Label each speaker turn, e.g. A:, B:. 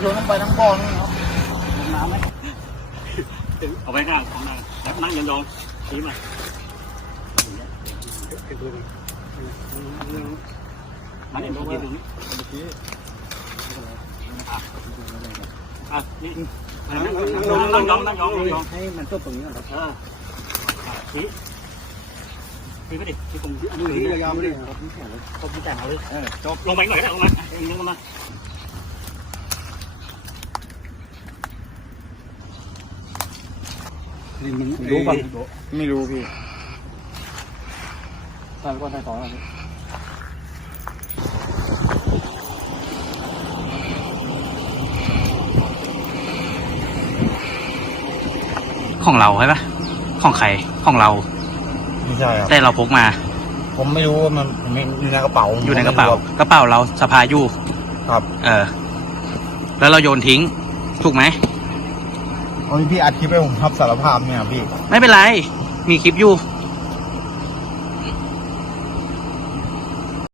A: โยนลงไปทั้งบ่อนู่นครับลงน้ำไหม
B: เอาไว้ข้างของนั่งแล้วนั่งยองชี้มานั่นเองตรงนี้ตรงนี้อะนี่นั่งนั่งยองนั่งยองนั่งยอง
A: ให้มันจบตรงนี้ก่อนครับ
B: เออชี้ชี้ไปดิชี้ตรง
A: นี้ยาวๆเลยครับนี่แข็งเลย
B: ตรงที่แต่งเอาเลย
A: จบ
B: ลงไปหน่อยก็ได้ลงมาลงมา
A: นี่มัน
B: รู้ป่ะ
A: ไม่รู้พี่ใส่ก่อนใส่ต่อแล้ว
C: ของเราใช่ปะของใคร ของเรา
A: ไม่ใช่ครับ
C: แต่เราพกมา
A: ผมไม่รู้ว่ามันมันอยู่ในกระเป๋า
C: อยู่ในกระเป๋า กระเป๋าเราสะพายอยู่
A: ครับ
C: เออ แล้วเราโยนทิ้ง ถูกไหม
A: โอ้ยพี่อัดคลิปให้ผมรับสารภาพเนี่ยพี่
C: ไม่เป็นไร มีคลิปอยู่